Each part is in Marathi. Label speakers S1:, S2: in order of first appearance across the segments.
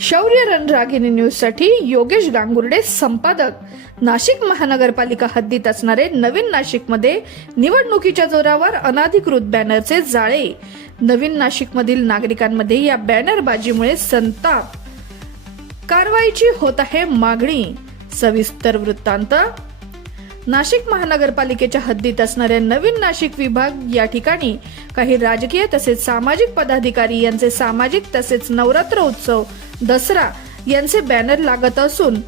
S1: शौर्य रणरागिनी न्यूजसाठी योगेश गांगुर्डे संपादक. नाशिक महानगरपालिका हद्दीत असणारे नवीन नाशिकमध्ये निवडणुकीच्या जोरावर अनाधिकृत बॅनरचे जाळे. नवीन नाशिकमधील नागरिकांमध्ये या बॅनरबाजीमुळे संताप. कारवाईची होत आहे मागणी. सविस्तर वृत्तांत. नाशिक महानगरपालिकेच्या हद्दीत असणाऱ्या नवीन नाशिक विभाग या ठिकाणी काही राजकीय तसेच सामाजिक पदाधिकारी यांचे सामाजिक तसेच नवरात्र उत्सव दसरा यांचे बॅनर लागत असून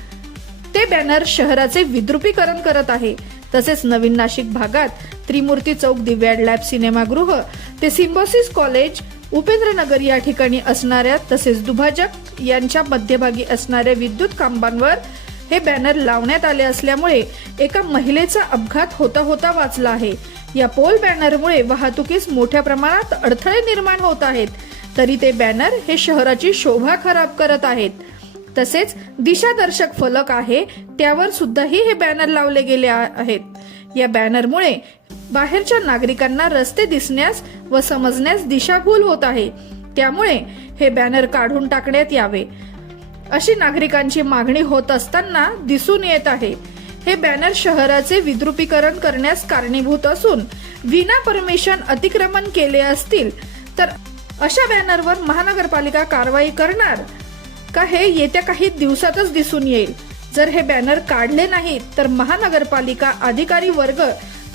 S1: ते बॅनर शहराचे विद्रुपीकरण करत आहे. तसेच नवीन नाशिक भागात त्रिमूर्ती चौक दिव्याड लॅब सिनेमागृह ते सिम्बॉसिस कॉलेज उपेंद्रनगर या ठिकाणी असणाऱ्या तसेच दुभाजक यांच्या मध्यभागी असणाऱ्या विद्युत खांबांवर हे बॅनर लावण्यात आले असल्यामुळे एका महिलेचा अपघात होता होता वाचला आहे. या पोल बॅनरमुळे वाहतुकीस मोठ्या प्रमाणात अडथळे निर्माण होत आहेत. तरी ते बॅनर हे शहराची शोभा खराब करत आहेत. तसेच दिशादर्शक फलक आहे त्यावर सुद्धाही हे बॅनर लावले गेले आहेत. या बॅनरमुळे बाहेरच्या नागरिकांना रस्ते दिसण्यास व समजण्यास दिशाभूल होत आहे. त्यामुळे हे बॅनर काढून टाकण्यात यावे. अशी नागरिकांची मागणी होत असताना दिसून येत आहे. हे बॅनर शहराचे विद्रुपीकरण करण्यास कारणीभूत असून विना परमिशन अतिक्रमण केले असतील तर अशा बॅनरवर महानगरपालिका कारवाई करणार? का हे येत्या काही दिवसातच दिसून येईल? जर हे बॅनर काढले नाहीत तर महानगरपालिका अधिकारी वर्ग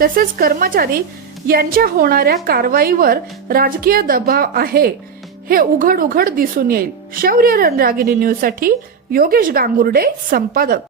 S1: तसेच कर्मचारी यांच्या होणाऱ्या कारवाईवर राजकीय दबाव आहे. हे उघड उघड दिसून येईल. शौर्य रणरागिनी न्यूजसाठी योगेश गांगुर्डे संपादक.